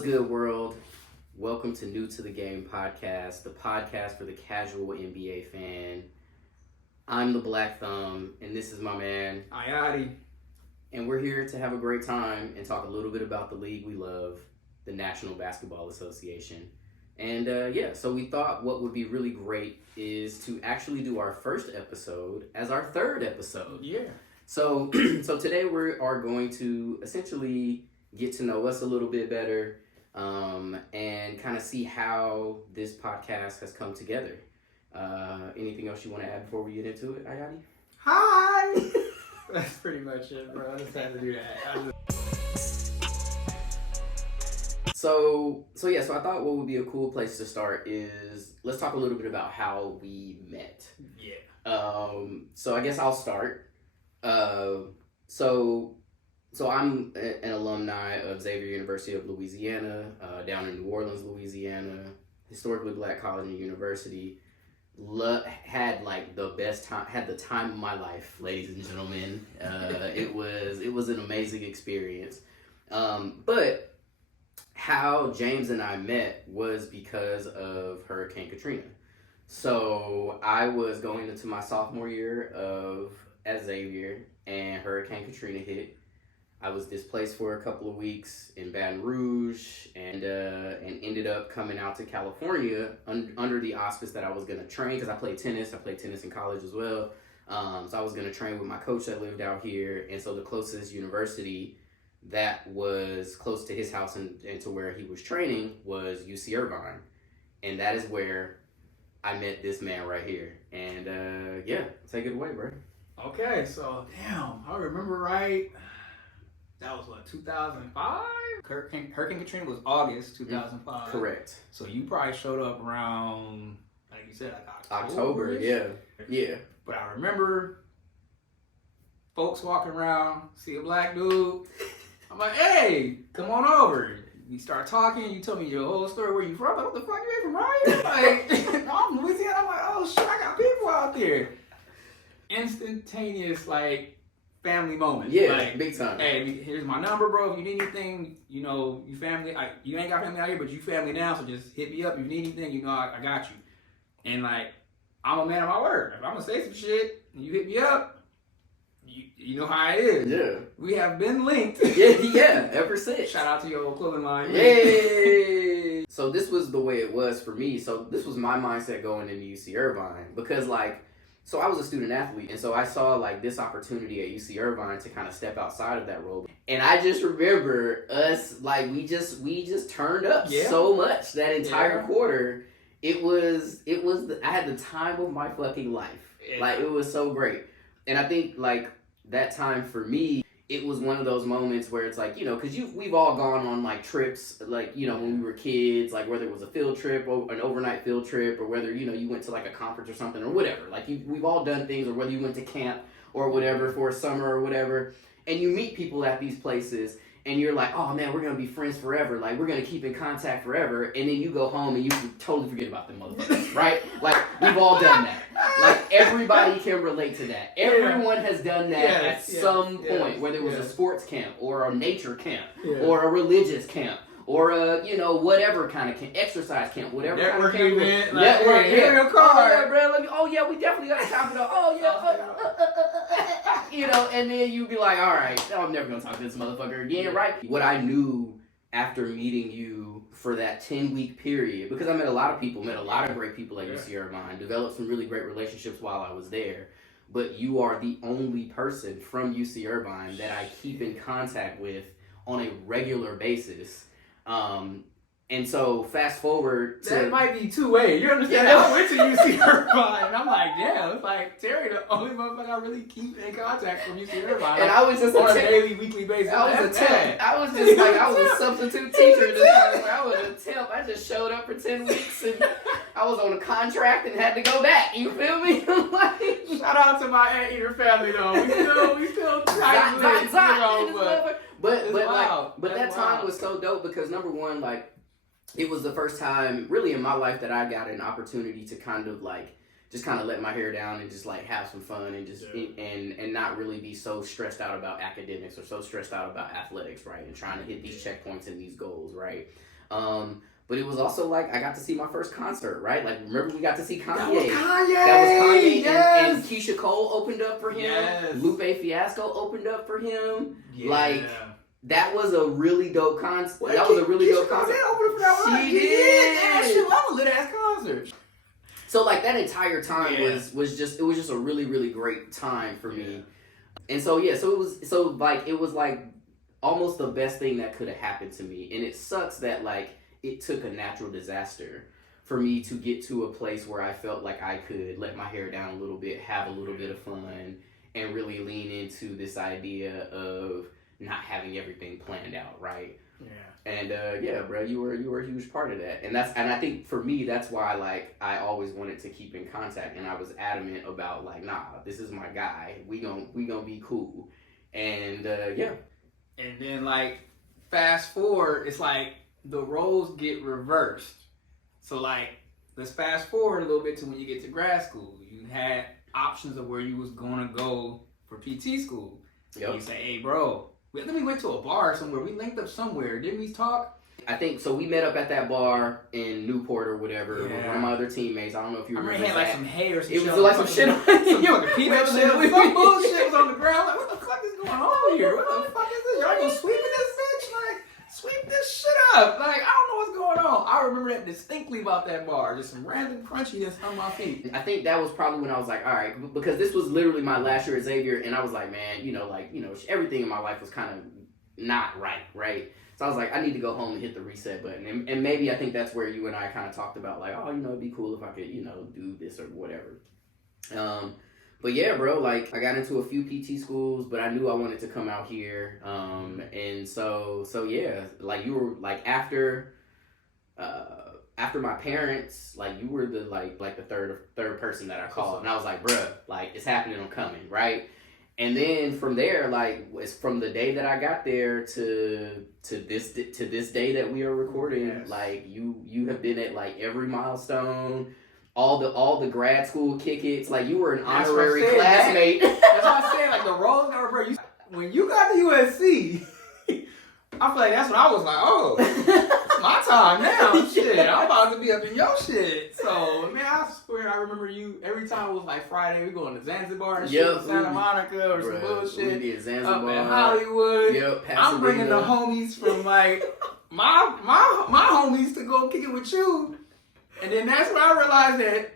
What's good, world? Welcome to New to the Game podcast, the podcast for the casual NBA fan. I'm the Black Thumb, and this is my man, Ayati. And we're here to have a great time and talk a little bit about the league we love, the National Basketball Association. And so we thought what would be really great is to actually do our first episode as our third episode. Yeah. So today we are going to essentially get to know us a little bit better and kind of see how this podcast has come together. Anything else you want to add before we get into it, Ayati? Hi! That's pretty much it, bro. I just had to do that. So I thought what would be a cool place to start is let's talk a little bit about how we met. Yeah. So I guess I'll start. So I'm an alumni of Xavier University of Louisiana, down in New Orleans, Louisiana, historically black college and university. Had like the best time, had the time of my life, ladies and gentlemen. It was an amazing experience. But how James and I met was because of Hurricane Katrina. So I was going into my sophomore year at Xavier, and Hurricane Katrina hit. I was displaced for a couple of weeks in Baton Rouge, and ended up coming out to California under the auspice that I was going to train, because I played tennis. I played tennis in college as well. So I was going to train with my coach that lived out here, and so the closest university that was close to his house and to where he was training was UC Irvine. And that is where I met this man right here. And take it away, bro. Okay, so damn, I remember right. That was what, 2005? Hurricane Katrina was August 2005. Correct. So you probably showed up around, like you said, like October, yeah. But I remember folks walking around, see a black dude. I'm like, hey, come on over. We start talking. You told me your whole story. Where you from? What the fuck? You ain't from Ryan? Like, no, I'm from Louisiana. I'm like, oh shit, I got people out there. Instantaneous, like, family moment. Yeah, like, big time. Hey, here's my number, bro. If you need anything, you know, you family. You ain't got family out here, but you family now. So just hit me up if you need anything. You know, I got you. And like, I'm a man of my word. If I'm gonna say some shit, and you hit me up. You know how it is. Yeah. We have been linked. yeah, ever since. Shout out to your old clothing line. Yay! So this was the way it was for me. So this was my mindset going into UC Irvine. Because so I was a student athlete. And so I saw like this opportunity at UC Irvine to kind of step outside of that role. And I just remember us, like we just turned up so much that entire quarter. I had the time of my fucking life. Yeah. Like, it was so great. And I think, like, that time for me, it was one of those moments where it's like, you know, because we've all gone on, like, trips, like, you know, when we were kids, like, whether it was a field trip or an overnight field trip, or whether, you know, you went to, like, a conference or something or whatever. Like, we've all done things, or whether you went to camp or whatever for a summer or whatever. And you meet people at these places, and you're like, oh, man, we're going to be friends forever. Like, we're going to keep in contact forever. And then you go home and you totally forget about them motherfuckers, right? Like, we've all done that. Like, everybody can relate to that. Everyone has done that at some point, whether it was a sports camp or a nature camp or a religious camp or a, you know, whatever kind of camp, exercise camp, whatever network kind of camp. Event, network event. Oh, yeah, we definitely got to talk about, you know, and then you'd be like, all right, I'm never going to talk to this motherfucker again, right? What I knew after meeting you for that 10-week period, because I met a lot of people, met a lot of great people at UC Irvine, developed some really great relationships while I was there, but you are the only person from UC Irvine that I keep in contact with on a regular basis. And so fast forward to... That might be two-way. You understand? Yeah. I went to UC Irvine, and I'm like, damn, it's like Terry, the only motherfucker I really keep in contact from UC Irvine. And I was just on a daily, weekly basis. I was a substitute teacher at this time. I was a temp. I just showed up for 10 weeks, and I was on a contract and had to go back. You feel me? Like, shout out to my Anteater family, though. We still tight. But that time was so dope because, number one, like, it was the first time really in my life that I got an opportunity to kind of like just kind of let my hair down and just like have some fun and just and not really be so stressed out about academics or so stressed out about athletics, right? And trying to hit these checkpoints and these goals, right? But it was also like I got to see my first concert, right? Like, remember we got to see Kanye. That was Kanye. Yes. And Keisha Cole opened up for him. Yes. Lupe Fiasco opened up for him. Yeah. Like, that was a really dope concert. That was a really dope concert. She opened for that one. She did. That shit was a lit ass concert. So like that entire time was just a really, really great time for me. And so it was like almost the best thing that could have happened to me. And it sucks that like it took a natural disaster for me to get to a place where I felt like I could let my hair down a little bit, have a little bit of fun, and really lean into this idea of not having everything planned out, right? Yeah. And bro, you were a huge part of that. And I think for me that's why like I always wanted to keep in contact, and I was adamant about like, nah, this is my guy. We gonna be cool. And And then like fast forward, it's like the roles get reversed. So like let's fast forward a little bit to when you get to grad school. You had options of where you was gonna go for PT school. Yep. You say, hey bro, then we went to a bar somewhere. We linked up somewhere. Didn't we talk? I think so. We met up at that bar in Newport or whatever with one of my other teammates. I don't know if you remember. I remember he had like some hay or some shit. It was like some shit. Some bullshit was on the ground. Like, what the fuck is going on here? What the fuck is this? Y'all gonna sweep this bitch? Like, sweep this shit up. Like, I don't know what's going on. I remember that distinctly about that bar. Just some random crunchiness on my feet. I think that was probably when I was like, all right, because this was literally my last year at Xavier, and I was like, man, everything in my life was kind of not right? So I was like, I need to go home and hit the reset button. And maybe I think that's where you and I kind of talked about like, oh, it'd be cool if I could, do this or whatever. But yeah, bro, like I got into a few PT schools, but I knew I wanted to come out here. And so yeah, like you were like after my parents, like you were the like the third person that I called. And I was like, bruh, like it's happening, I'm coming, right? And then from there, like it's from the day that I got there to this day that we are recording, like you have been at like every milestone, all the grad school kick-its, like you were an honorary classmate. That's what I said, like the roles that were when you got to USC, I feel like that's when I was like, oh, it's my time now. Shit, I'm about to be up in your shit. So, man, I swear I remember you every time it was like Friday, we going to Zanzibar and shit, Santa Monica or some bullshit. We did Zanzibar. Up in Hollywood. Yep, I'm bringing the homies from like my homies to go kick it with you. And then that's when I realized that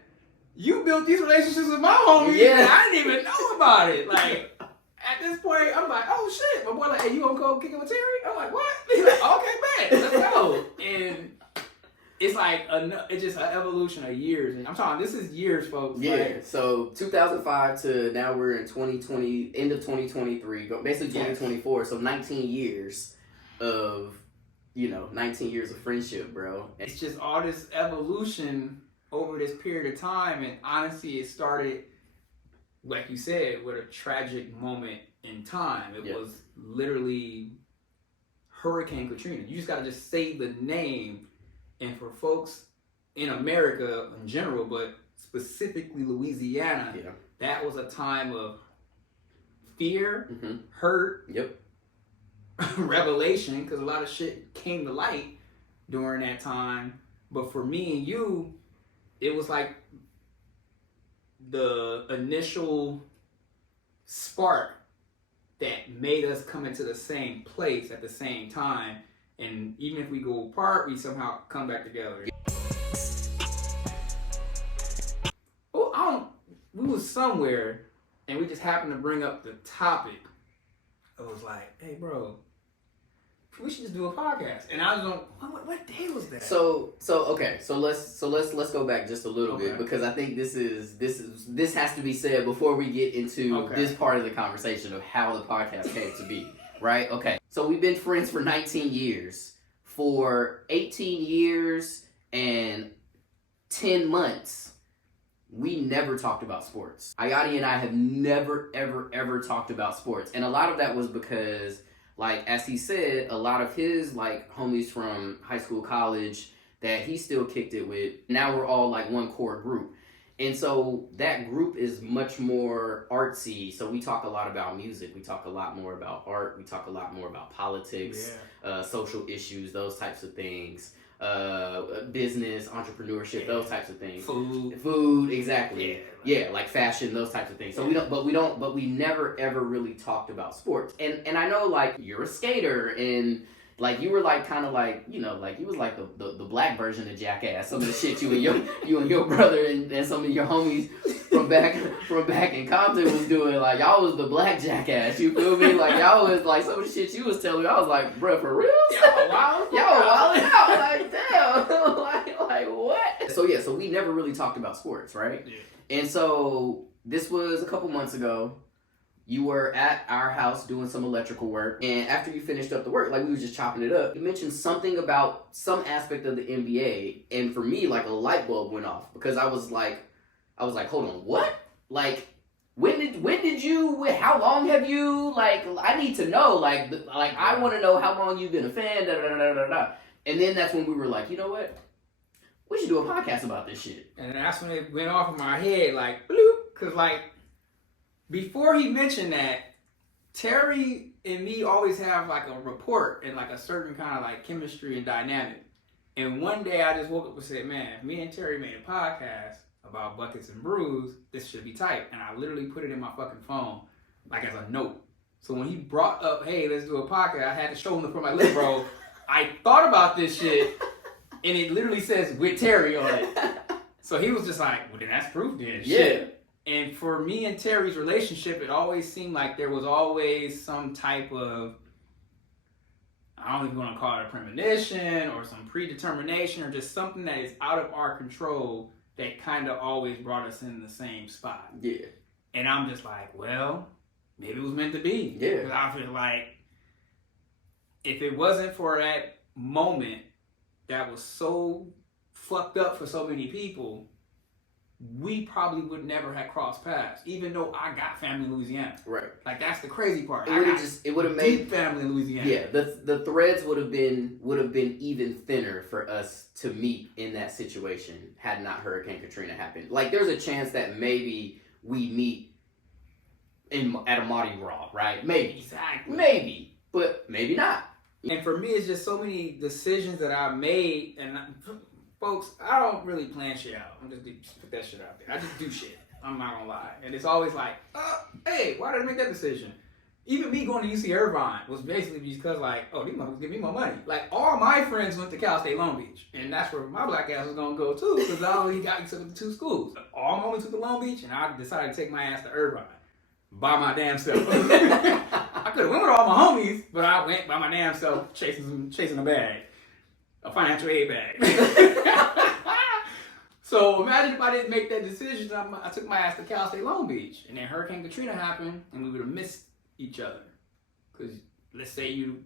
you built these relationships with my homies. Yeah. And I didn't even know about it. Like, at this point, I'm like, oh shit. My boy like, hey, you gonna go kick it with Terry? I'm like, what? He's like, okay, bet. Let's go. And it's like, it's just an evolution of years. And I'm talking, this is years, folks. Yeah, like, so 2005 to now we're in 2020, end of 2023, basically 2024. So 19 years of, 19 years of friendship, bro. It's just all this evolution over this period of time. And honestly, it started, like you said, with a tragic moment in time. It was literally Hurricane Katrina. You just got to just say the name. And for folks in America in general, but specifically Louisiana, that was a time of fear, hurt, revelation, because a lot of shit came to light during that time. But for me and you, it was like the initial spark that made us come into the same place at the same time. And even if we go apart, we somehow come back together. We was somewhere and we just happened to bring up the topic. It was like, hey bro, we should just do a podcast. And I was going, what day was that? So let's go back just a little bit, because I think this has to be said before we get into this part of the conversation of how the podcast came to be, right? Okay. So we've been friends for 19 years. For 18 years and 10 months, we never talked about sports. Ayati and I have never, ever, ever talked about sports. And a lot of that was because, like, as he said, a lot of his, like, homies from high school, college, that he still kicked it with, now we're all, like, one core group. And so that group is much more artsy. So we talk a lot about music. We talk a lot more about art. We talk a lot more about politics, social issues, those types of things. business, entrepreneurship, those types of things. Food, exactly. Yeah, like fashion, those types of things. So we never ever really talked about sports. And I know like you're a skater and like you were like kind of like, you know, like you was like the black version of Jackass. Some of the shit you and your brother and some of your homies from back in Compton was doing, like y'all was the black Jackass. You feel me? Like y'all was like some of the shit you was telling me. I was like, bruh, for real? Y'all wilding out. Like damn. like what? So we never really talked about sports, right? Yeah. And so this was a couple months ago. You were at our house doing some electrical work, and after you finished up the work, like we were just chopping it up, you mentioned something about some aspect of the NBA, and for me, like a light bulb went off because I was like, hold on, what? Like, when did you? How long have you? Like, I need to know. Like I want to know how long you've been a fan. Da, da, da, da, da. And then that's when we were like, you know what? We should do a podcast about this shit. And that's when it went off in my head, like bloop, because like. Before he mentioned that, Terry and me always have like a rapport and like a certain kind of like chemistry and dynamic. And one day I just woke up and said, man, if me and Terry made a podcast about buckets and brews, this should be tight. And I literally put it in my fucking phone, like as a note. So when he brought up, hey, let's do a podcast, I had to show him for my list, bro. I thought about this shit and it literally says with Terry on it. So he was just like, well then that's proof then. Yeah. Shit. And for me and Terry's relationship, it always seemed like there was always some type of, I don't even want to call it a premonition or some predetermination or just something that is out of our control that kind of always brought us in the same spot. Yeah. And I'm just like, well, maybe it was meant to be. Yeah. Because I feel like if it wasn't for that moment that was so fucked up for so many people, we probably would never have crossed paths, even though I got family in Louisiana. Right. Like that's the crazy part. It would have made deep family in Louisiana. Yeah, the threads would have been even thinner for us to meet in that situation had not Hurricane Katrina happened. Like there's a chance that maybe we meet at a Mardi Gras, right? Maybe. Exactly. Maybe, but maybe not. And for me, it's just so many decisions that I made, and folks, I don't really plan shit out. I'm just put that shit out there. I just do shit. I'm not gonna lie. And it's always like, hey, why did I make that decision? Even me going to UC Irvine was basically because like, oh, these motherfuckers give me more money. Like all my friends went to Cal State Long Beach, and that's where my black ass was gonna go too, because I only got into the two schools. All my homies went to Long Beach, and I decided to take my ass to Irvine by my damn self. I could have went with all my homies, but I went by my damn self chasing a bag. A financial aid bag. So imagine if I didn't make that decision. I took my ass to Cal State Long Beach, and then Hurricane Katrina happened, and we would have missed each other. Because let's say you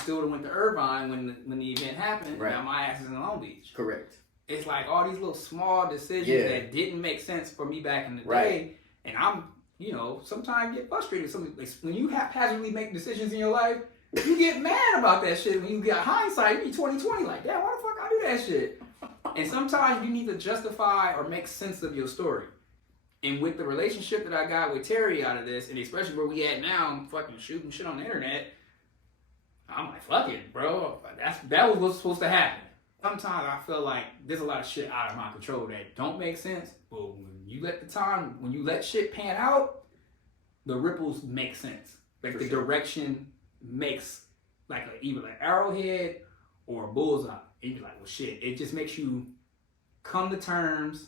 still would have went to Irvine when the event happened. Right. Now my ass is in Long Beach. Correct. It's like all these little small decisions that didn't make sense for me back in the day, and I'm sometimes get frustrated. When you haphazardly make decisions in your life, you get mad about that shit when you get hindsight. You be 2020, like, damn, why the fuck I do that shit? And sometimes you need to justify or make sense of your story. And with the relationship that I got with Terry out of this, and especially where we at now, I'm fucking shooting shit on the internet. I'm like, fuck it, bro. That was what's supposed to happen. Sometimes I feel like there's a lot of shit out of my control that don't make sense. But when you let shit pan out, the ripples make sense. Like the direction makes like either an arrowhead or a bullseye. And you're like, well shit. It just makes you come to terms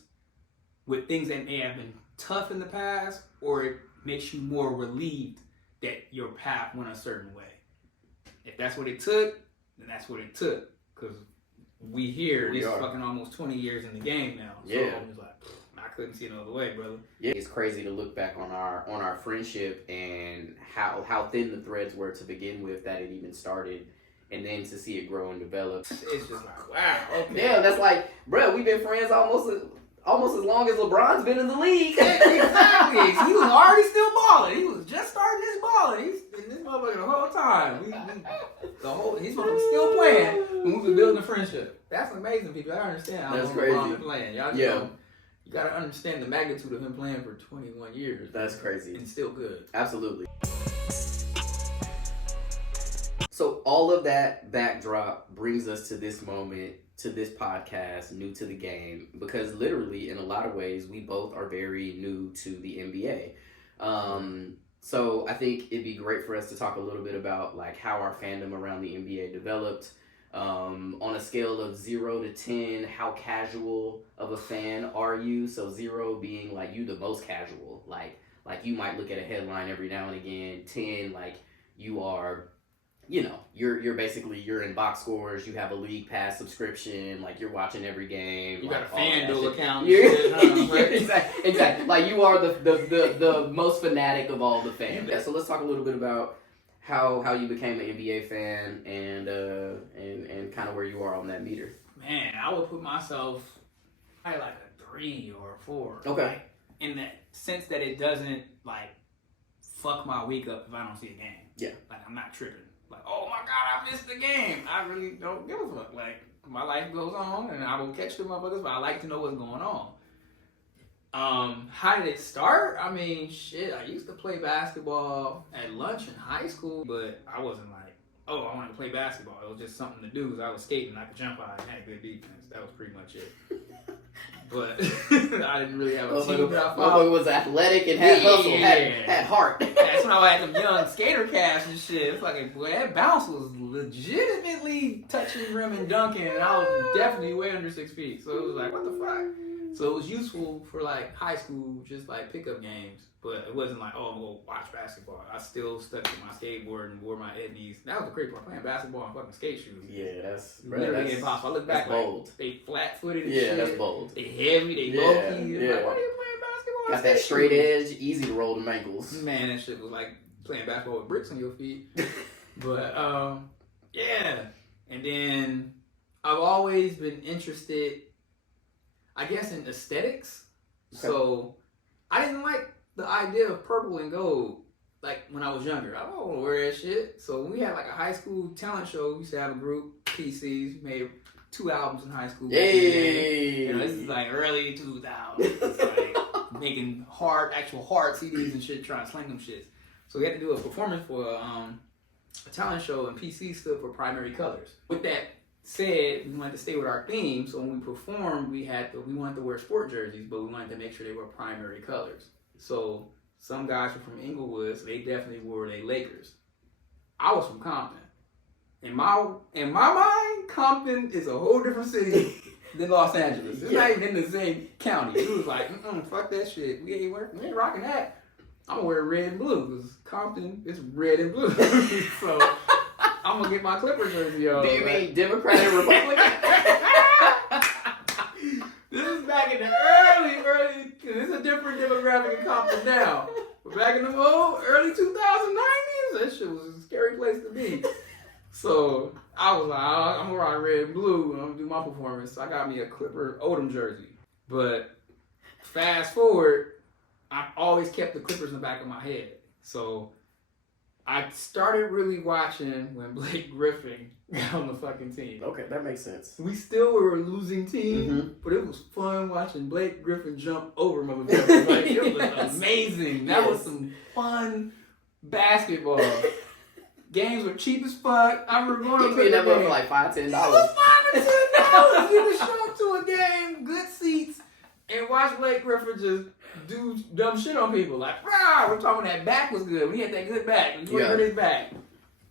with things that may have been tough in the past, or it makes you more relieved that your path went a certain way. If that's what it took, then that's what it took. Because we fucking almost 20 years in the game now. So I'm just like, I couldn't see no other way, brother. Yeah, it's crazy to look back on our friendship and how thin the threads were to begin with, that it even started, and then to see it grow and develop. It's just like, wow. Okay. Damn, that's like, bro, we've been friends almost as long as LeBron's been in the league. Exactly. He was already still balling. He was just starting his balling. He's been this motherfucker the whole time. He's still playing when we were building a friendship. That's amazing, people. I understand how long LeBron been playing. Y'all know. You gotta understand the magnitude of him playing for 21 years. That's crazy. And still good. Absolutely. So all of that backdrop brings us to this moment to this podcast, new to the game, because literally in a lot of ways we both are very new to the NBA. So I think it'd be great for us to talk a little bit about like how our fandom around the NBA developed. On a scale of 0 to 10, how casual of a fan are you? So 0 being like you the most casual, like you might look at a headline every now and again. 10, like you are, you know, you're basically you're in box scores. You have a league pass subscription. Like you're watching every game. You like, got a FanDuel account. Exactly. Like you are the most fanatic of all the fans. Yeah, so let's talk a little bit about how you became an NBA fan and kind of where you are on that meter. Man, I would put myself probably like a 3 or a 4. Okay. Like, in the sense that it doesn't like fuck my week up if I don't see a game. Yeah. Like I'm not tripping. Like, oh my god, I missed the game. I really don't give a fuck. Like my life goes on and I will catch the motherfuckers, but I like to know what's going on. How did it start? I mean, shit, I used to play basketball at lunch in high school, but I wasn't like, oh, I want to play basketball. It was just something to do because I was skating, I could jump high and had good defense. That was pretty much it. But I didn't really have a team that I followed. It was athletic and had hustle, had heart. That's when I had them young skater calves and shit. Fucking boy, that bounce was legitimately touching rim and dunking, and I was definitely way under 6 feet. So it was like, what the fuck? So it was useful for like high school, just like pickup games. But it wasn't like, oh, I'm going to watch basketball. I still stuck to my skateboard and wore my Eddies. That was the crazy part, playing basketball in fucking skate shoes. Yeah, that's literally impossible. I look back, bold. Like, they flat-footed and shit. shit. Yeah, that's bold. They heavy, they bulky. Yeah. Like, why are you playing basketball? Got that straight edge, easy to roll them ankles. Man, that shit was like playing basketball with bricks on your feet. But, yeah. And then I've always been interested, I guess, in aesthetics. Okay. So I didn't like the idea of purple and gold like when I was younger. I don't want to wear that shit. So when we had like a high school talent show, we used to have a group, PCs, made 2 albums in high school. Yay! You know, this is like early 2000s. It's like making actual hard CDs and shit, trying to sling them shits. So we had to do a performance for a talent show, and PC stood for primary colors. With that said, we wanted to stay with our theme, so when we performed, we wanted to wear sport jerseys, but we wanted to make sure they were primary colors. So some guys were from Inglewood, so they definitely wore their Lakers. I was from Compton. In my mind, Compton is a whole different city than Los Angeles. It's not even in the same county. It was like, fuck that shit. We ain't rocking that. I'm gonna wear red and blue because Compton is red and blue. So I'm gonna get my Clippers jersey on. Do you mean Democrat and Republican? This is back in the early, it's a different demographic in Compton now. But back in the early 2090s, that shit was a scary place to be. So I was like, I'm gonna rock red and blue and I'm gonna do my performance. So I got me a Clipper Odom jersey. But fast forward, I always kept the Clippers in the back of my head. So I started really watching when Blake Griffin got on the fucking team. Okay, that makes sense. We still were a losing team, but it was fun watching Blake Griffin jump over motherfuckers. Like, it was amazing. That was some fun basketball. Games were cheap as fuck. I remember going to that for like $5-10. It was $5 to $10. You could show up to a game, good seats, and watch Blake Griffin just do dumb shit on people. Like, we're talking that back was good. We had that good back. We hurt his back.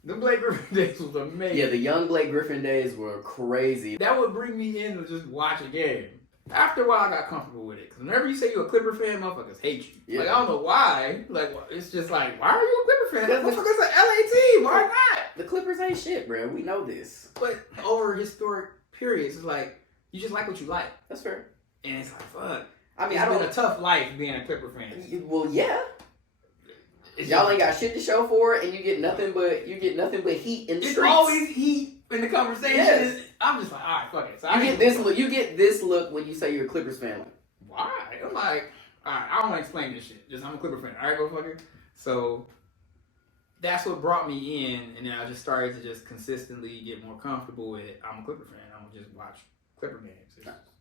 The Blake Griffin days was amazing. Yeah, the young Blake Griffin days were crazy. That would bring me in to just watch a game. After a while, I got comfortable with it. Because whenever you say you're a Clipper fan, motherfuckers hate you. Yeah. Like, I don't know why. Like, it's just like, why are you a Clipper fan? That motherfucker's an LA team. Why not? The Clippers ain't shit, bro. We know this. But over historic periods, it's like, you just like what you like. That's fair. And it's like, fuck. I mean, it's been a tough life being a Clipper fan. Well, yeah. Y'all ain't got shit to show for it, and you get nothing but heat in the streets. It's always heat in the conversation. Yes. I'm just like, all right, fuck it. So you get this look when you say you're a Clippers fan. Like, why? I'm like, all right, I don't want to explain this shit. Just I'm a Clipper fan. All right, motherfucker. So that's what brought me in, and then I just started to just consistently get more comfortable with it. I'm a Clipper fan. I'm gonna just watch Clipper games.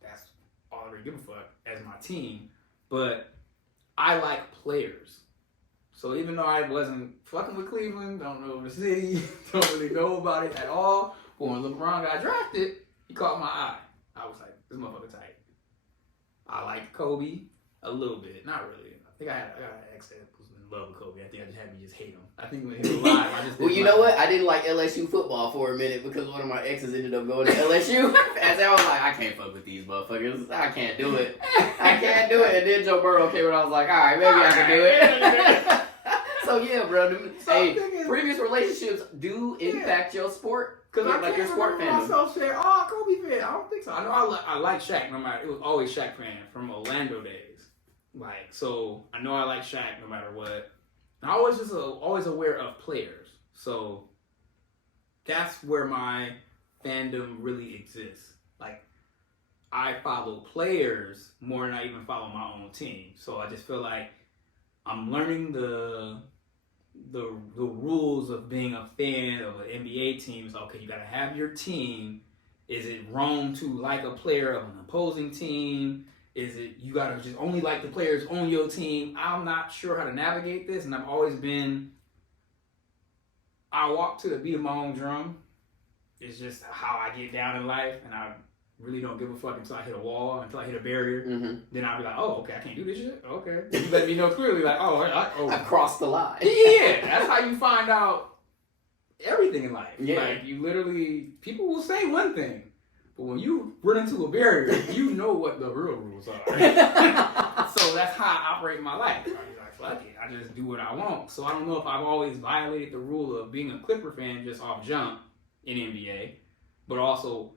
That's all I really give a fuck as my team. But I like players. So even though I wasn't fucking with Cleveland, don't know the city, don't really know about it at all, but when LeBron got drafted, he caught my eye. I was like, this motherfucker tight. I liked Kobe a little bit, not really. I think I got an ex that was in love with Kobe. I think I just had me just hate him. I think when he was alive, I just well, you know what? I didn't like LSU football for a minute because one of my exes ended up going to LSU. And I was like, I can't fuck with these motherfuckers. I can't do it. I can't do it. And then Joe Burrow came and I was like, all right, maybe I can do it. So yeah, bro. Previous relationships do impact your sport. Because I like can't your sport remember fandom. myself saying, oh, Kobe fan. I don't think so. I know I like Shaq no matter. It was always Shaq fan from Orlando days. Like, so I know I like Shaq no matter what. And I always always aware of players. So that's where my fandom really exists. Like, I follow players more than I even follow my own team. So I just feel like I'm learning the rules of being a fan of an NBA team. Is okay, you gotta have your team. Is it wrong to like a player of an opposing team? Is it you gotta just only like the players on your team? I'm not sure how to navigate this, and I've always been. I walk to the beat of my own drum. It's just how I get down in life, and I really don't give a fuck until I hit a wall, until I hit a barrier. Mm-hmm. Then I'll be like, oh, okay, I can't do this shit? Okay. You let me know clearly, like, I've crossed the line. Yeah, that's how you find out everything in life. Yeah. Like, you literally, people will say one thing, but when you run into a barrier, you know what the real rules are. So that's how I operate in my life. I'm like, fuck it, I just do what I want. So I don't know if I've always violated the rule of being a Clipper fan just off jump in NBA, but also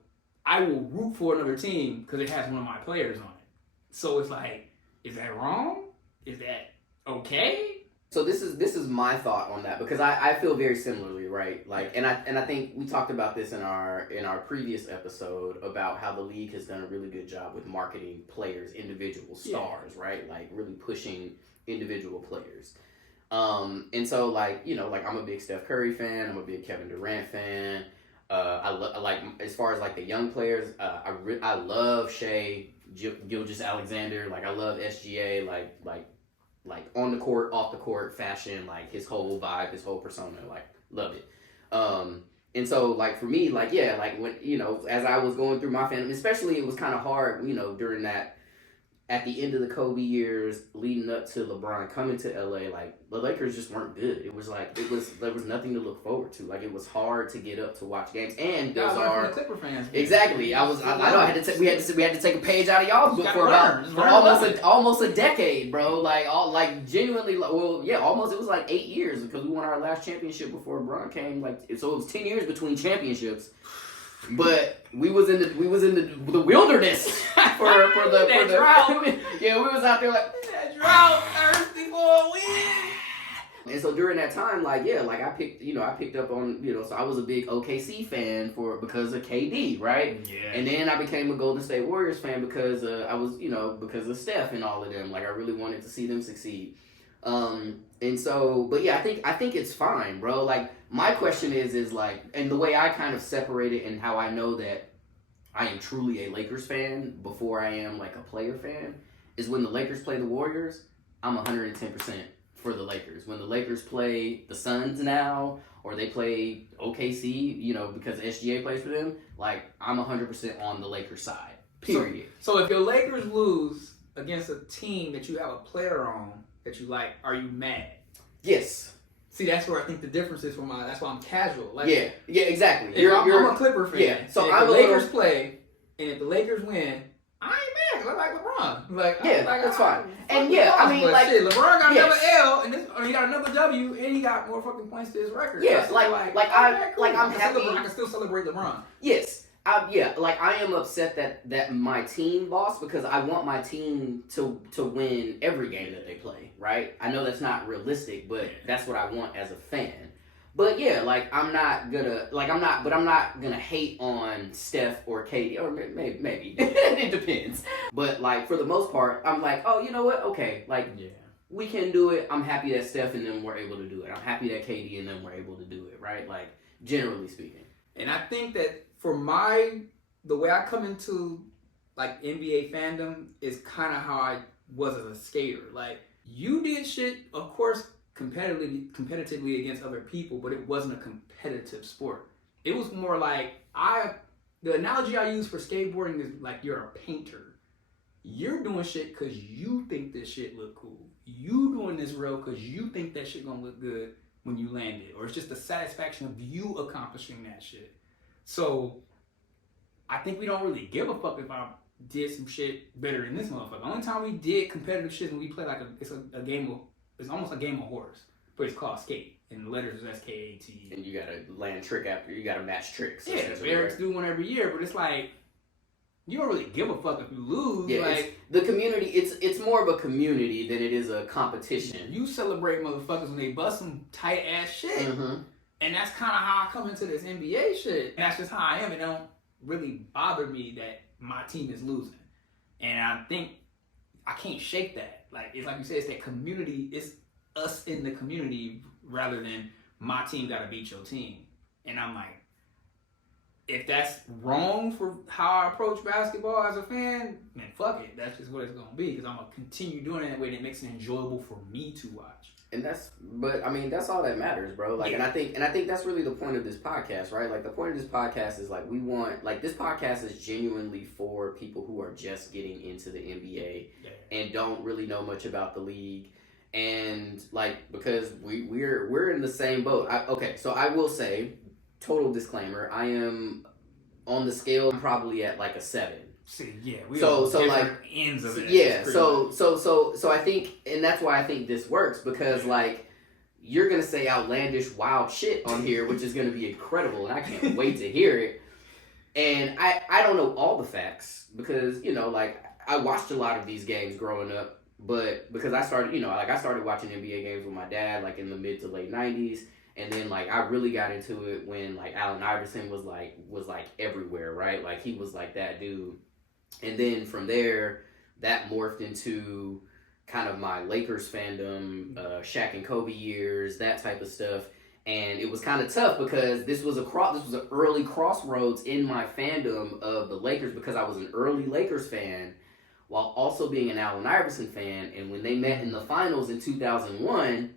I will root for another team because it has one of my players on it. So it's like, is that wrong? Is that okay? So this is my thought on that because I feel very similarly, right? Like, and I think we talked about this in our previous episode about how the league has done a really good job with marketing players, individual stars, right? Like really pushing individual players. And so like, you know, like I'm a big Steph Curry fan, I'm a big Kevin Durant fan. I like as far as like the young players. I love Shea Gilgeous-Alexander. Like I love SGA. Like on the court, off the court, fashion. Like his whole vibe, his whole persona. Like love it. And so like for me, like yeah, like when you know as I was going through my fandom, especially it was kind of hard, you know, during that. At the end of the Kobe years, leading up to LeBron coming to LA, like the Lakers just weren't good. It was like there was nothing to look forward to. Like it was hard to get up to watch games, and those are the Clipper fans. Exactly. I know. We had to take a page out of y'all's book for almost a decade, bro. Like genuinely, well, yeah, almost. It was like 8 years because we won our last championship before LeBron came. Like so, it was 10 years between championships. But we was in the wilderness for the drought. Yeah, we was out there like that drought, thirsty for a win. And so during that time, like yeah, like I picked up on so I was a big OKC fan because of KD, right? Yeah. And then I became a Golden State Warriors fan because I was because of Steph and all of them. Like I really wanted to see them succeed. And so, but yeah, I think it's fine, bro. Like my question is like, and the way I kind of separate it and how I know that I am truly a Lakers fan before I am like a player fan is when the Lakers play the Warriors, I'm 110% for the Lakers. When the Lakers play the Suns now, or they play OKC, because SGA plays for them, like I'm 100% on the Lakers side, period. So if your Lakers lose against a team that you have a player on, that you like, are you mad? Yes. See, that's where I think the difference is that's why I'm casual. Like, yeah, exactly. I'm a Clipper fan. Yeah, so if the Lakers play, and if the Lakers win, I ain't mad because I like LeBron. Like, yeah, that's fine. And yeah, I mean, like, shit, LeBron got another L, and he got another W, and he got more fucking points to his record. Yeah, I'm happy. I can still celebrate LeBron. Yes. I am upset that my team lost because I want my team to win every game that they play, right? I know that's not realistic, but that's what I want as a fan. But yeah, I'm not gonna hate on Steph or KD, or maybe it depends. But for the most part, I'm like, oh, you know what? Okay, we can do it. I'm happy that Steph and them were able to do it. I'm happy that KD and them were able to do it, right? Like generally speaking. And I think that for the way I come into NBA fandom is kind of how I was as a skater. Like you did shit, of course, competitively against other people, but it wasn't a competitive sport. It was more like I the analogy I use for skateboarding is like you're a painter. You're doing shit because you think this shit look cool. You doing this real because you think that shit gonna look good when you land it. Or it's just the satisfaction of you accomplishing that shit. So I think we don't really give a fuck if I did some shit better than this motherfucker. The only time we did competitive shit when we play like it's almost a game of horse, but it's called skate. And the letters is SKAT. And you gotta land trick after, you gotta match tricks. Yeah, Barracks do one every year, but it's like, you don't really give a fuck if you lose. Yeah, like the community, it's more of a community than it is a competition. You celebrate motherfuckers when they bust some tight ass shit. Mm-hmm. And that's kind of how I come into this NBA shit. And that's just how I am. It don't really bother me that my team is losing. And I think I can't shake that. Like, it's like you said, it's that community, it's us in the community rather than my team gotta beat your team. And I'm like, if that's wrong for how I approach basketball as a fan, man, fuck it. That's just what it's gonna be, because I'm gonna continue doing it that way that makes it enjoyable for me to watch. And but I mean, that's all that matters, bro. Like, yeah. and I think that's really the point of this podcast, right? Like, the point of this podcast is like, we want, like, this podcast is genuinely for people who are just getting into the NBA and don't really know much about the league. And like, because we're in the same boat. So I will say, total disclaimer, I am on the scale probably at like a 7. See, yeah, we so different like ends of it. Yeah, so I think, and that's why I think this works, because like, you're gonna say outlandish, wild shit on here, which is gonna be incredible, and I can't wait to hear it. And I don't know all the facts, because, you know, like, I watched a lot of these games growing up. But because I started, you know, like, I started watching NBA games with my dad, like, in the mid to late 90s. And then, like, I really got into it when, like, Allen Iverson was everywhere, right? Like, he was, like, that dude. And then from there, that morphed into kind of my Lakers fandom, Shaq and Kobe years, that type of stuff. And it was kind of tough because this was an early crossroads in my fandom of the Lakers, because I was an early Lakers fan, while also being an Allen Iverson fan. And when they met in the finals in 2001,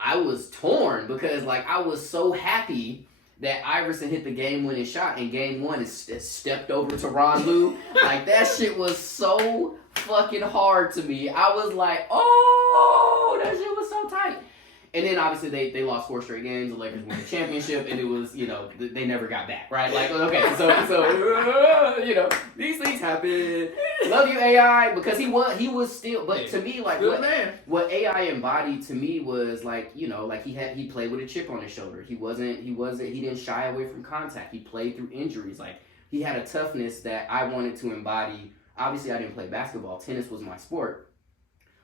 I was torn, because, like, I was so happy that Iverson hit the game-winning shot in Game 1 and stepped over to Ron Lue. Like, that shit was so fucking hard to me. I was like, oh, that shit was so tight. And then, obviously, they lost 4 straight games. The Lakers won the championship, and it was, you know, they never got back, right? Like, okay, so you know, these things happen. Love you, AI, because he was still, but to me, like, what AI embodied to me was, like, you know, like, he played with a chip on his shoulder. He didn't shy away from contact. He played through injuries. Like, he had a toughness that I wanted to embody. Obviously, I didn't play basketball. Tennis was my sport.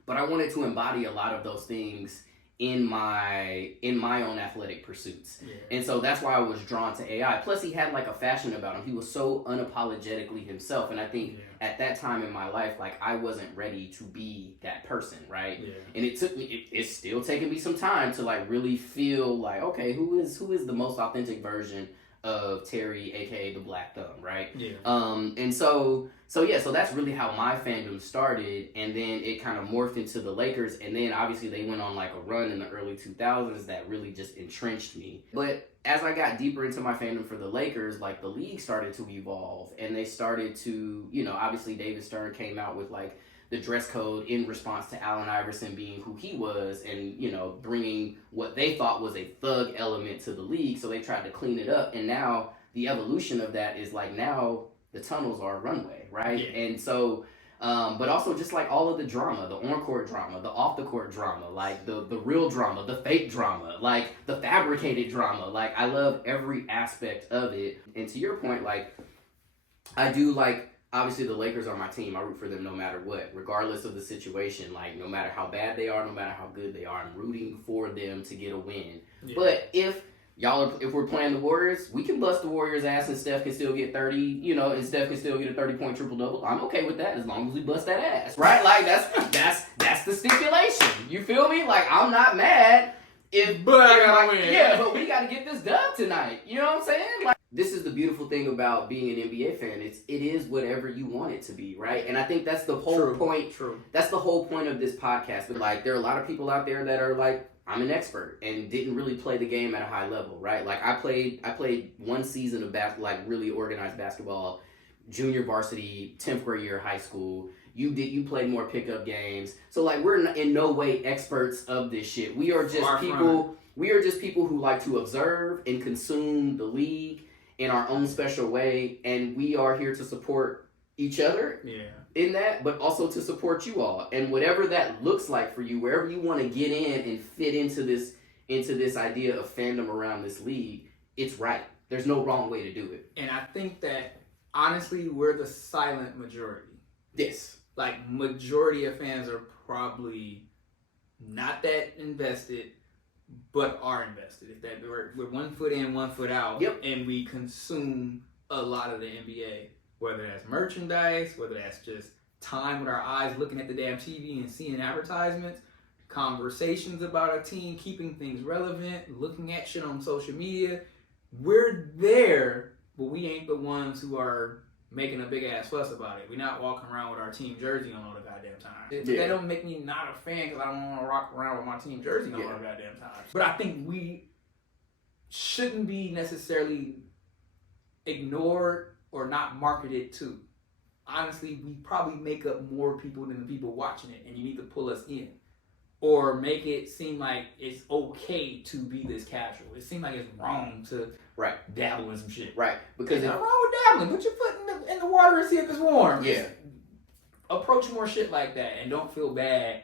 But I wanted to embody a lot of those things in my own athletic pursuits. Yeah. And so that's why I was drawn to AI. Plus, he had, like, a fashion about him. He was so unapologetically himself. And I think at that time in my life, like, I wasn't ready to be that person, right? Yeah. And it's still taking me some time to, like, really feel like, okay, who is the most authentic version of Terry, aka the Black Thumb, right? Yeah. And so that's really how my fandom started, and then it kind of morphed into the Lakers, and then obviously they went on, like, a run in the early 2000s that really just entrenched me. But as I got deeper into my fandom for the Lakers, like, the league started to evolve, and they started to, you know, obviously David Stern came out with, like, the dress code in response to Allen Iverson being who he was, and, you know, bringing what they thought was a thug element to the league. So they tried to clean it up. And now the evolution of that is, like, now the tunnels are a runway, right? Yeah. And so, but also just, like, all of the drama, the on-court drama, the off-the-court drama, like the real drama, the fake drama, like the fabricated drama. Like, I love every aspect of it. And to your point, like, I do, like, obviously, the Lakers are my team. I root for them no matter what, regardless of the situation. Like, no matter how bad they are, no matter how good they are, I'm rooting for them to get a win. Yeah. But if we're playing the Warriors, we can bust the Warriors' ass, and Steph can still get 30, you know, and Steph can still get a 30-point triple-double. I'm okay with that as long as we bust that ass, right? Like, that's the stipulation. You feel me? Like, I'm not mad but we got to get this done tonight. You know what I'm saying? Like, this is the beautiful thing about being an NBA fan. It is whatever you want it to be, right? And I think that's the whole point. True. That's the whole point of this podcast. But, like, there are a lot of people out there that are like, I'm an expert and didn't really play the game at a high level, right? Like I played one season of like really organized basketball, junior varsity, 10th grade year of high school. You played more pickup games. So like we're in no way experts of this shit. We are just people who like to observe and consume the league in our own special way, and we are here to support each other in that, but also to support you all. And whatever that looks like for you, wherever you want to get in and fit into this idea of fandom around this league, it's right. There's no wrong way to do it. And I think that honestly, we're the silent majority. Yes. Like majority of fans are probably not that invested, but are invested. If that we're 1 foot in, 1 foot out, and we consume a lot of the NBA, whether that's merchandise, whether that's just time with our eyes looking at the damn TV and seeing advertisements, conversations about a team, keeping things relevant, looking at shit on social media. We're there, but we ain't the ones who are making a big ass fuss about it. We're not walking around with our team jersey on all the goddamn time. That don't make me not a fan because I don't want to rock around with my team jersey on all the goddamn time. But I think we shouldn't be necessarily ignored or not marketed to. Honestly, we probably make up more people than the people watching it, and you need to pull us in. Or make it seem like it's okay to be this casual. It seems like it's wrong to dabble in some shit. Right. Because nothing wrong with dabbling. Put your foot in the water and see if it's warm. Yeah. Approach more shit like that and don't feel bad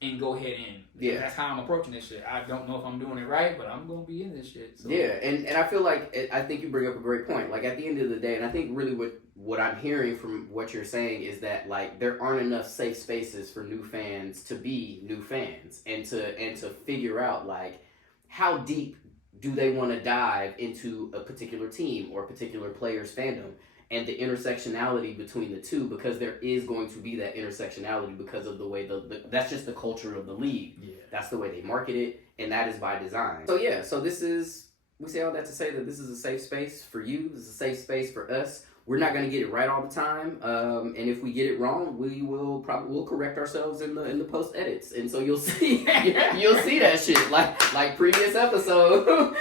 and go ahead in. Yeah. That's how I'm approaching this shit. I don't know if I'm doing it right, but I'm going to be in this shit. So. Yeah, and I feel like, I think you bring up a great point. Like, at the end of the day, and I think really what I'm hearing from what you're saying is that, like, there aren't enough safe spaces for new fans to be new fans and to figure out, like, how deep do they want to dive into a particular team or a particular player's fandom, and the intersectionality between the two, because there is going to be that intersectionality because of the way that's just the culture of the league. Yeah. That's the way they market it, and that is by design. So we say all that to say that this is a safe space for you. This is a safe space for us. We're not going to get it right all the time, and if we get it wrong, we'll correct ourselves in the post edits, and so you'll see that shit like previous episode.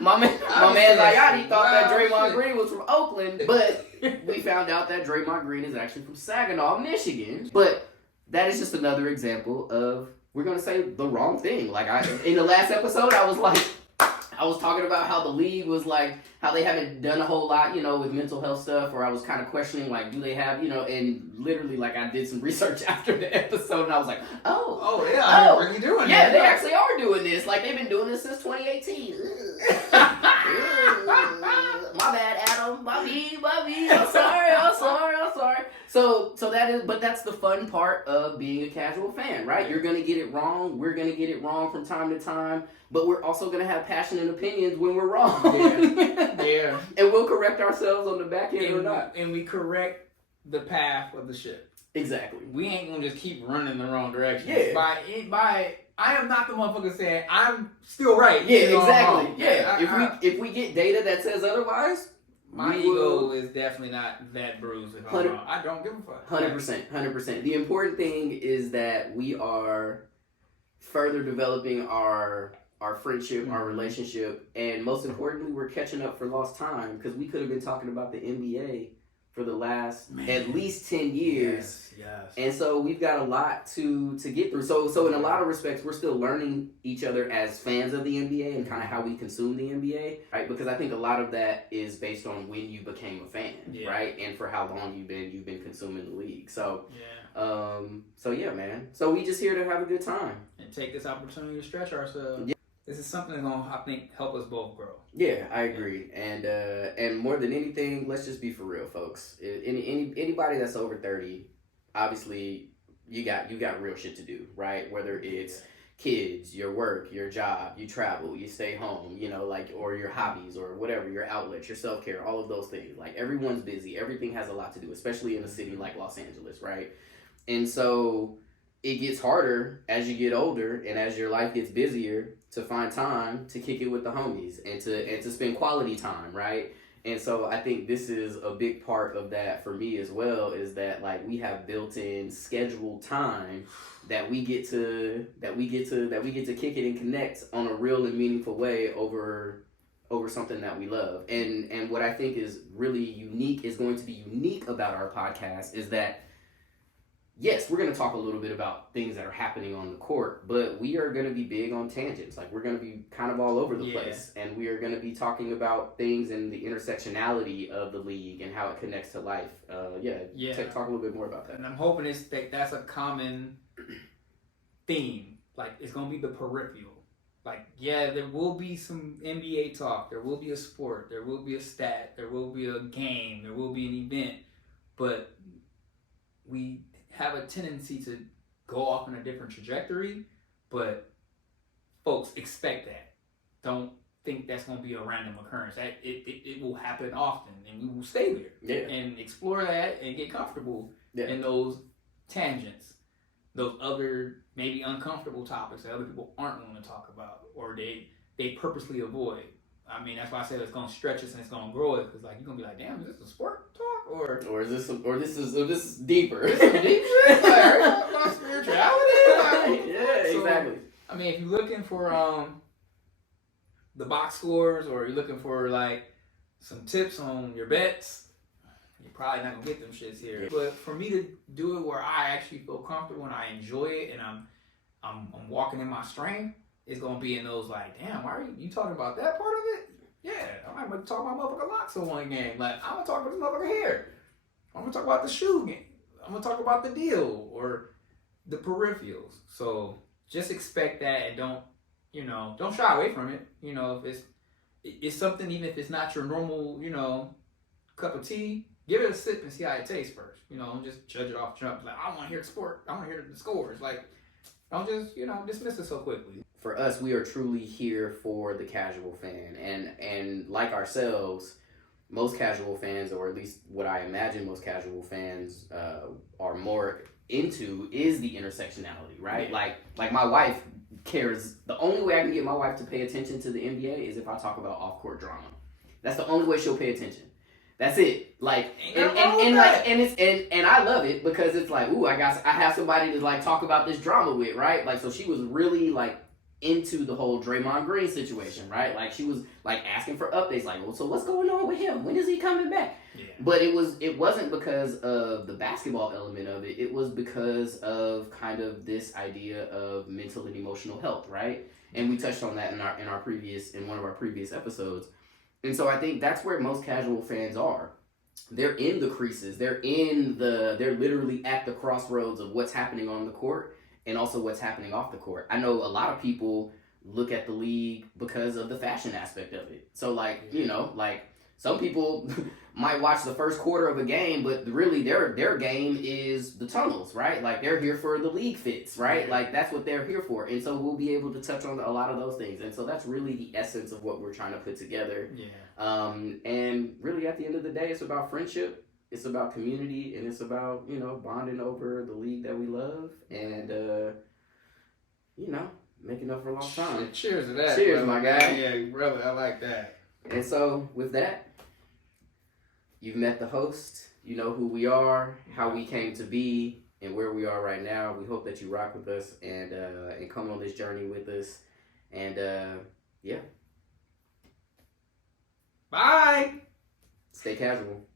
My man Ayati thought that Draymond Green was from Oakland, but we found out that Draymond Green is actually from Saginaw, Michigan. But that is just another example of we're gonna say the wrong thing. Like in the last episode, I was talking about how the league was like, how they haven't done a whole lot, with mental health stuff, or I was kind of questioning, like, do they have, and literally, like, I did some research after the episode, and I was like, I remember you doing yeah, that. they actually are doing this. Like, they've been doing this since 2018. My bad, Adam. My me. I'm sorry. So that's the fun part of being a casual fan, right? You're gonna get it wrong. We're gonna get it wrong from time to time, but we're also gonna have passionate opinions when we're wrong. Yeah. And we'll correct ourselves on the back end or not. And we correct the path of the ship. Exactly. We ain't gonna just keep running the wrong direction. Yeah. I am not the motherfucker saying I'm still right. Yeah, exactly. Yeah. If we get data that says otherwise, my ego is definitely not that bruised. If I'm wrong. I don't give a fuck. 100%. The important thing is that we are further developing our friendship, our relationship, and most importantly, we're catching up for lost time, because we could have been talking about the NBA for the last at least 10 years. Yes. And so we've got a lot to get through. So in a lot of respects, we're still learning each other as fans of the NBA and kind of how we consume the NBA, right? Because I think a lot of that is based on when you became a fan, right? And for how long you've been consuming the league. So yeah, man. So we just here to have a good time and take this opportunity to stretch ourselves. Yeah. This is something that's gonna, I think, help us both grow. Yeah, I agree. And more than anything, let's just be for real, folks. Anybody that's over 30, obviously you got real shit to do, right? Whether it's kids, your work, your job, you travel, you stay home, or your hobbies or whatever, your outlets, your self-care, all of those things. Like, everyone's busy. Everything has a lot to do, especially in a city like Los Angeles, right? And so it gets harder as you get older and as your life gets busier to find time to kick it with the homies and to spend quality time, right? And so I think this is a big part of that for me as well, is that like we have built-in scheduled time that we get to kick it and connect on a real and meaningful way over something that we love. And what I think is really unique, is going to be unique about our podcast, is that yes, we're going to talk a little bit about things that are happening on the court, but we are going to be big on tangents. Like, we're going to be kind of all over the place, and we are going to be talking about things in the intersectionality of the league and how it connects to life. Talk a little bit more about that. And I'm hoping that's a common theme. Like, it's going to be the peripheral. Like, yeah, there will be some NBA talk. There will be a sport. There will be a stat. There will be a game. There will be an event. But we have a tendency to go off in a different trajectory, but folks expect that. Don't think that's going to be a random occurrence. That it will happen often, and we will stay there and explore that and get comfortable in those tangents, those other maybe uncomfortable topics that other people aren't willing to talk about, or they purposely avoid. I mean, that's why I said it's gonna stretch us and it's gonna grow us, because like you're gonna be like, damn, is this a sport talk or is this deeper? This is deep shit? Like, are you talking about spirituality? Exactly. I mean, if you're looking for the box scores, or you're looking for like some tips on your bets, you're probably not gonna get them shits here. But for me to do it where I actually feel comfortable and I enjoy it, and I'm walking in my strength, it's gonna be in those like, damn, why are you talking about that part of it? Yeah, I'm gonna talk about motherfucker locks in one game. Like, I'm gonna talk about this motherfucker here. I'm gonna talk about the shoe game. I'm gonna talk about the deal or the peripherals. So just expect that, and don't shy away from it. If it's something, even if it's not your normal, cup of tea, give it a sip and see how it tastes first. Don't just judge it off jump. Like, I don't want to hear the sport. I want to hear the scores. Like, don't just dismiss it so quickly. For us, we are truly here for the casual fan, and like ourselves, most casual fans, or at least what I imagine most casual fans are more into, is the intersectionality, right? Yeah. Like my wife cares. The only way I can get my wife to pay attention to the NBA is if I talk about off-court drama. That's the only way she'll pay attention. That's it. Like, and I love it, because it's like, ooh, I have somebody to like talk about this drama with, right? Like, so she was really like into the whole Draymond Green situation, right? Like, she was like asking for updates, like, well, so what's going on with him? When is he coming back? Yeah. But it wasn't because of the basketball element of it. It was because of kind of this idea of mental and emotional health, right? And we touched on that in one of our previous episodes. And so I think that's where most casual fans are. They're in the creases. They're literally at the crossroads of what's happening on the court and also what's happening off the court. I know a lot of people look at the league because of the fashion aspect of it. So like some people might watch the first quarter of a game, but really their game is the tunnels, right? Like, they're here for the league fits, right? Yeah. Like, that's what they're here for. And so we'll be able to touch on a lot of those things. And so that's really the essence of what we're trying to put together. Yeah. And really, at the end of the day, it's about friendship. It's about community, and it's about, bonding over the league that we love, and, making up for lost time. Cheers to that. Cheers, brother. My guy. Yeah, brother, I like that. And so, with that, you've met the host. You know who we are, how we came to be, and where we are right now. We hope that you rock with us and come on this journey with us. And, yeah. Bye. Stay casual.